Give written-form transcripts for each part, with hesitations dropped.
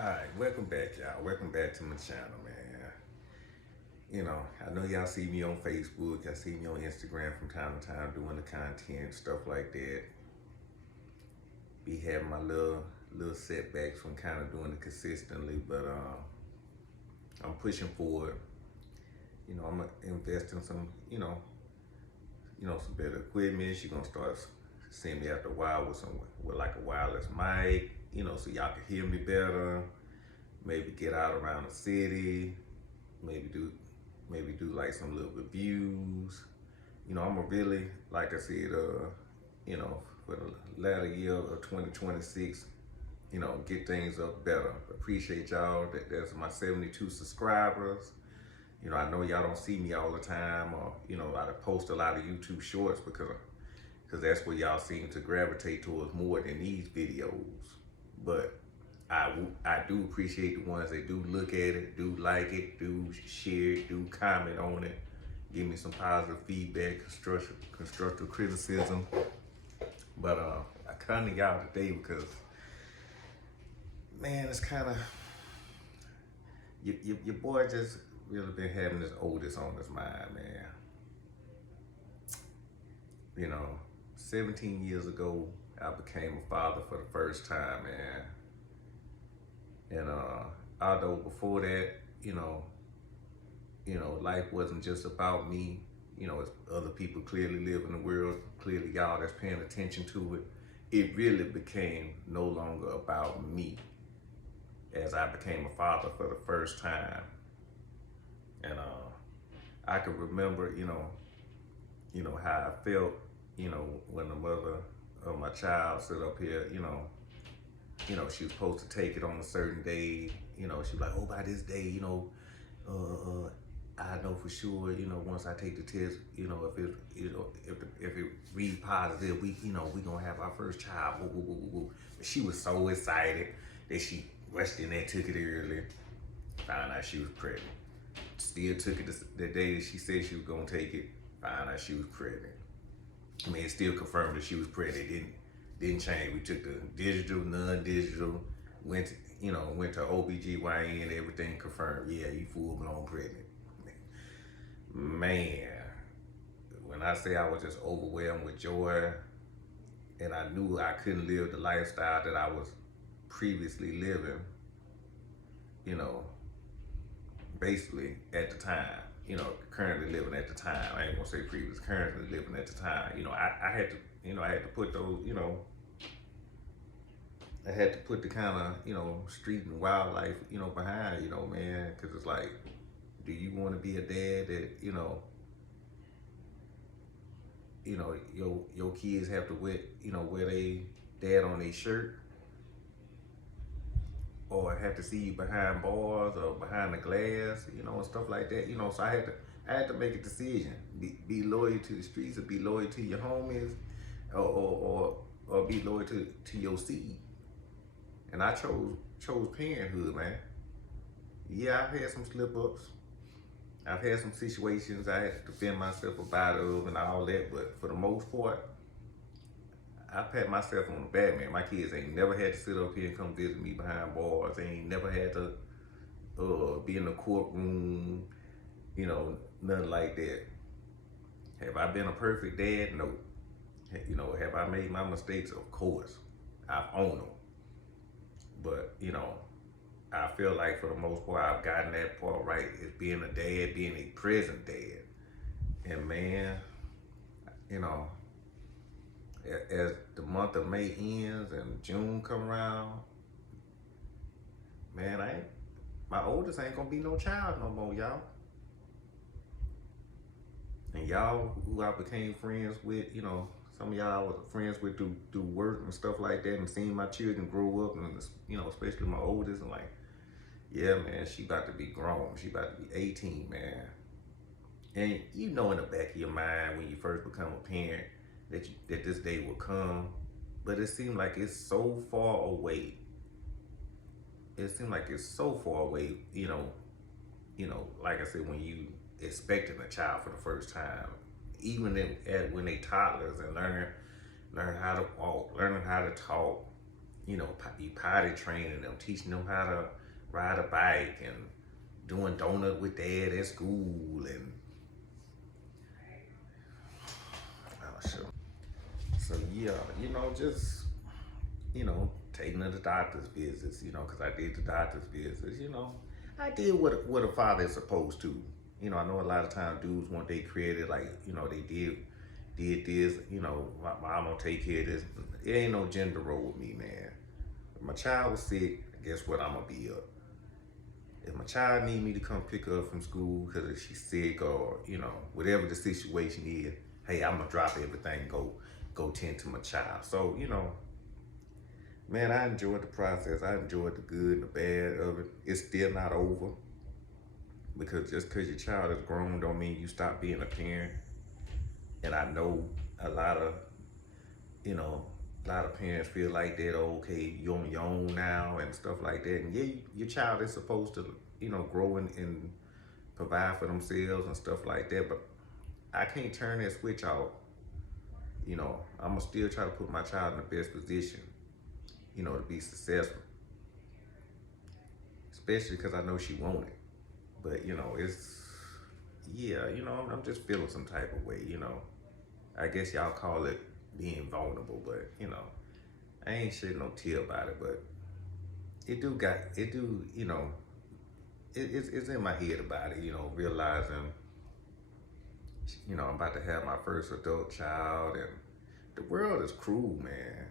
Alright, welcome back, y'all. Welcome back to my channel, man. I know y'all see me on Facebook, y'all see me on Instagram from time to time doing the content, stuff like that. Be having my little setbacks from kind of doing it consistently, but I'm pushing forward. I'm gonna invest in some, some better equipment. She's gonna start seeing me after a while with like a wireless mic, so y'all can hear me better. Maybe get out around the city. Maybe do like some little reviews. I'm gonna really, like I said, for the latter year of 2026, get things up better. Appreciate y'all. That's my 72 subscribers. I know y'all don't see me all the time, or I post a lot of YouTube shorts because that's where y'all seem to gravitate towards more than these videos. But I do appreciate the ones that do look at it, do like it, do share it, do comment on it, give me some positive feedback, constructive criticism. But I come to y'all today because, man, it's kind of your boy just really been having this oldest on his mind, man. 17 years ago, I became a father for the first time, man. And although before that, life wasn't just about me. It's other people clearly live in the world. Clearly, y'all that's paying attention to it. It really became no longer about me as I became a father for the first time. And I can remember, how I felt, when the mother of my child stood up here, she was supposed to take it on a certain day. She was like, oh, by this day, I know for sure, once I take the test, if it reads positive, we gonna have our first child. Woo, woo, woo, woo. She was so excited that she rushed in there, took it early, found out she was pregnant. Still took it the day that she said she was gonna take it, found out she was pregnant. I mean, it still confirmed that she was pregnant. It didn't change. We took the digital, non-digital, went to OBGYN, everything confirmed. Yeah, you full blown pregnant. Man, when I say I was just overwhelmed with joy, and I knew I couldn't live the lifestyle that I was previously living, basically at the time, currently living at the time. I ain't gonna say previous, currently living at the time. I had to, I had to put those, I had to put the kind of, street and wildlife, behind, man, because it's like, do you want to be a dad that, your kids have to wear they dad on their shirt, or have to see you behind bars or behind the glass, and stuff like that, So I had to make a decision: be loyal to the streets, or be loyal to your homies, or be loyal to your seed. And I chose parenthood, man. Yeah, I've had some slip ups. I've had some situations I had to defend myself about of and all that, but for the most part, I pat myself on the back, man. My kids ain't never had to sit up here and come visit me behind bars. They ain't never had to be in the courtroom, nothing like that. Have I been a perfect dad? No. Have I made my mistakes? Of course. I've owned them. But, I feel like for the most part, I've gotten that part right. Is being a dad, being a present dad. And man, as the month of May ends and June come around, man, my oldest ain't gonna be no child no more, y'all. And y'all who I became friends with, some of y'all I was friends with do work and stuff like that, and seeing my children grow up, and especially my oldest, and like, yeah, man, she about to be grown. She about to be 18, man. And in the back of your mind when you first become a parent that this day will come, but it seemed like it's so far away. It seemed like it's so far away, like I said, when you expecting a child for the first time, even when they toddlers and learn how to walk, learning how to talk, you potty training them, teaching them how to ride a bike and doing donut with dad at school and oh, sure. So yeah, just taking her to doctor's visits, because I did the doctor's visits, I did what a father is supposed to. I know a lot of times dudes want they created like, they did this, my mom gonna take care of this. It ain't no gender role with me, man. If my child was sick, guess what? I'm gonna be up. If my child need me to come pick her up from school because she's sick or, whatever the situation is, hey, I'm gonna drop everything, go tend to my child. So, man, I enjoyed the process. I enjoyed the good and the bad of it. It's still not over because just because your child is grown don't mean you stop being a parent. And I know a lot of, parents feel like that, oh, okay, you're on your own now and stuff like that. And yeah, your child is supposed to, grow and provide for themselves and stuff like that. But I can't turn that switch off. I'm gonna still try to put my child in the best position, to be successful. Especially because I know she wants it. But, yeah, I'm just feeling some type of way, I guess y'all call it being vulnerable, but, I ain't shedding no tear about it, but it's in my head about it, realizing, I'm about to have my first adult child, and the world is cruel, man.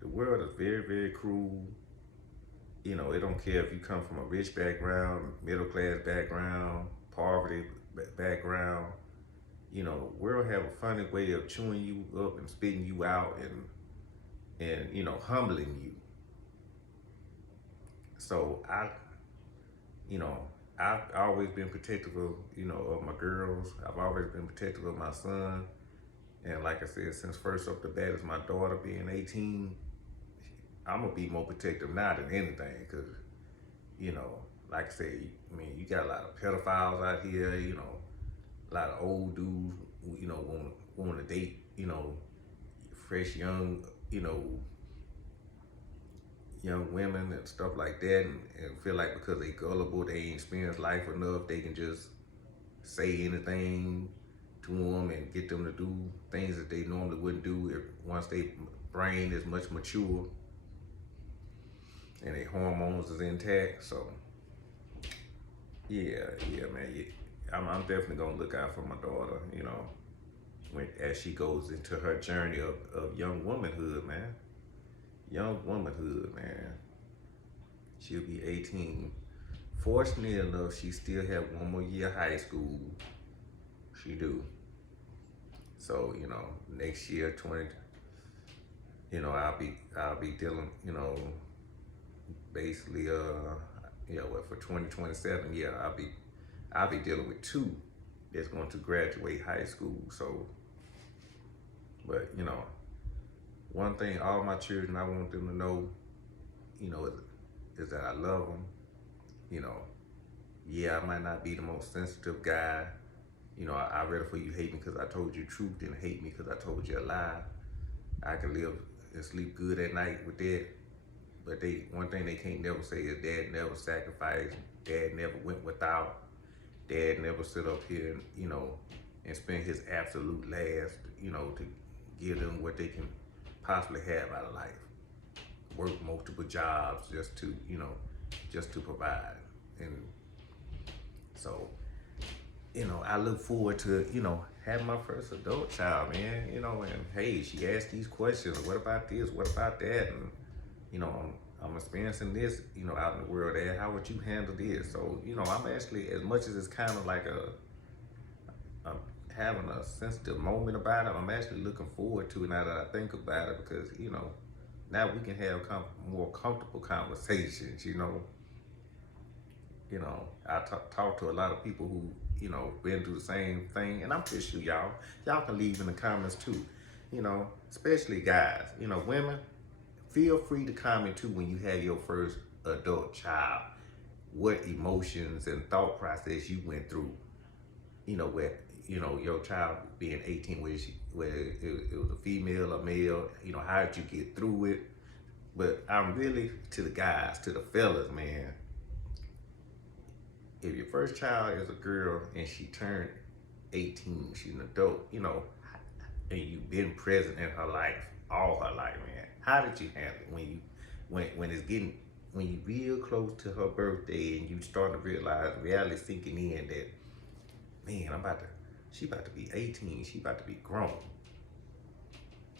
The world is very, very cruel. It don't care if you come from a rich background, middle class background, poverty background. World have a funny way of chewing you up and spitting you out and humbling you. So you know, I've always been protective of, of my girls. I've always been protective of my son. And like I said, since first up the bat is my daughter being 18, I'm gonna be more protective now than anything, because, like I said, you got a lot of pedophiles out here, a lot of old dudes, want to date, fresh young, young women and stuff like that, and feel like because they gullible, they ain't experienced life enough, they can just say anything to them and get them to do things that they normally wouldn't do if once their brain is much mature and their hormones is intact. So yeah, man. Yeah. I'm definitely gonna look out for my daughter, as she goes into her journey of young womanhood, man. Young womanhood, man. She'll be 18. Fortunately enough, she still have one more year of high school. She do. So, next year, I'll be dealing, basically, for 2027, yeah, I'll be dealing with two that's going to graduate high school. So, but one thing all my children I want them to know, is that I love them. Yeah, I might not be the most sensitive guy. I'd rather for you hate me because I told you the truth than hate me because I told you a lie. I can live and sleep good at night with that. But one thing they can't never say is dad never sacrificed, dad never went without, dad never stood up here and, and spent his absolute last, to give them what they can possibly have out of life. Work multiple jobs just to provide. And so, I look forward to, having my first adult child, man, and hey, she asked these questions, what about this, what about that? And, I'm experiencing this, out in the world, Dad, how would you handle this? So, I'm actually, as much as it's kind of like I'm having a sensitive moment about it, I'm actually looking forward to it now that I think about it, because, now we can have more comfortable conversations, I talk to a lot of people who, been through the same thing, and I'm pretty sure y'all can leave in the comments too, especially guys, women, feel free to comment too when you have your first adult child, what emotions and thought process you went through, where, your child being 18, whether it was a female or male, how did you get through it? But I'm really to the guys, to the fellas, man. If your first child is a girl and she turned 18, she's an adult, and you've been present in her life, all her life, man. How did you handle it when it's getting when you real close to her birthday and you start to realize reality sinking in that, man, she about to be 18, she about to be grown.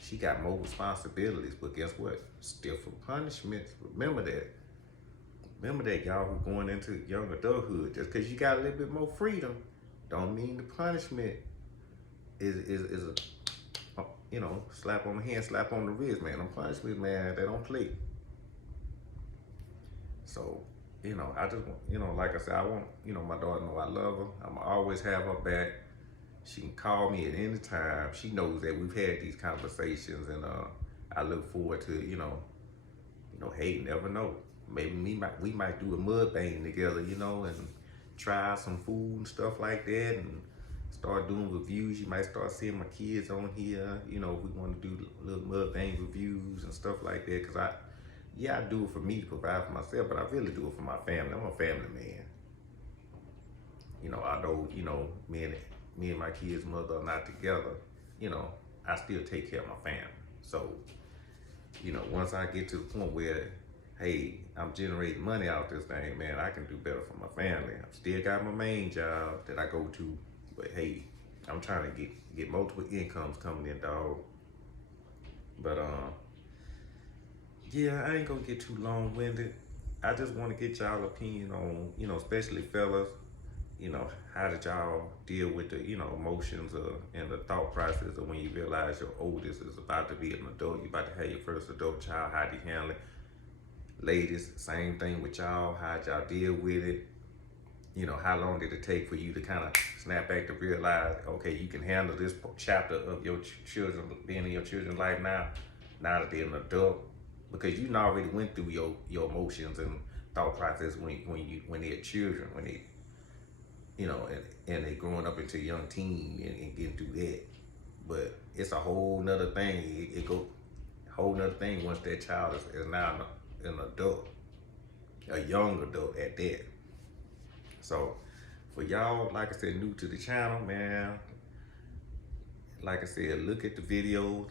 She got more responsibilities, but guess what? Still for punishments. Remember that y'all who going into young adulthood. Just because you got a little bit more freedom, don't mean the punishment is a slap on the hand, slap on the wrist, man. Them punishments, man, they don't play. So, I just want, like I said, I want, my daughter to know I love her. I'm always have her back. She can call me at any time. She knows that we've had these conversations, and I look forward to, hey, never know. Maybe we might do a mukbang together, and try some food and stuff like that, and start doing reviews. You might start seeing my kids on here. We want to do little mukbang reviews and stuff like that. Cause I do it for me to provide for myself, but I really do it for my family. I'm a family man. Although me and my kids' mother are not together, I still take care of my family. So, once I get to the point where, hey, I'm generating money out this thing, man, I can do better for my family. I still got my main job that I go to, but hey, I'm trying to get multiple incomes coming in, dog. But yeah, I ain't gonna get too long-winded. I just want to get y'all opinion on, especially fellas, how did y'all deal with the, emotions and the thought process of when you realize your oldest is about to be an adult, you about to have your first adult child, how do you handle it? Ladies, same thing with y'all, how'd y'all deal with it? How long did it take for you to kind of snap back to realize, okay, you can handle this chapter of your children, being in your children's life now that they're an adult? Because you already went through your emotions and thought process when they're children, when they and they growing up into a young teen and getting through that. But it's a whole nother thing. It go a whole nother thing once that child is now an adult, a young adult at that. So for y'all, like I said, new to the channel, man, like I said, look at the videos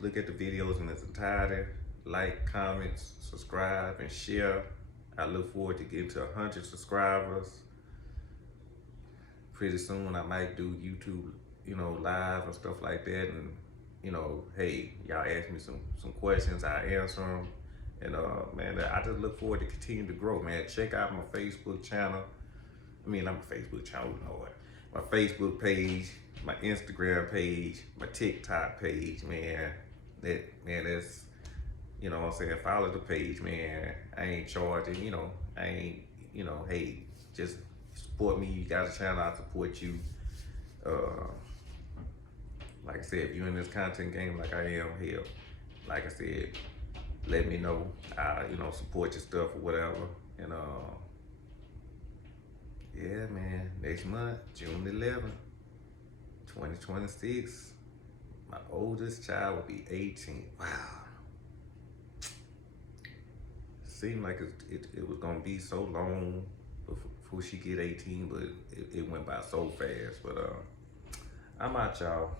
in its entirety. Like, comment, subscribe, and share. I look forward to getting to 100 subscribers. Pretty soon I might do YouTube, live and stuff like that. And, hey, y'all ask me some questions, I answer them. And man, I just look forward to continue to grow, man. Check out my Facebook channel. I'm a Facebook channel, what? My Facebook page, my Instagram page, my TikTok page, man. That's, what I'm saying, follow the page, man. I ain't charging, I ain't, hey, just support me. You got a channel, I support you. Like I said, if you're in this content game like I am, hell, like I said, let me know. I, support your stuff or whatever. And yeah, man, next month, June 11th, 2026, my oldest child will be 18. Wow. Seemed like it was gonna be so long before she get 18, but it went by so fast. But I'm out, y'all.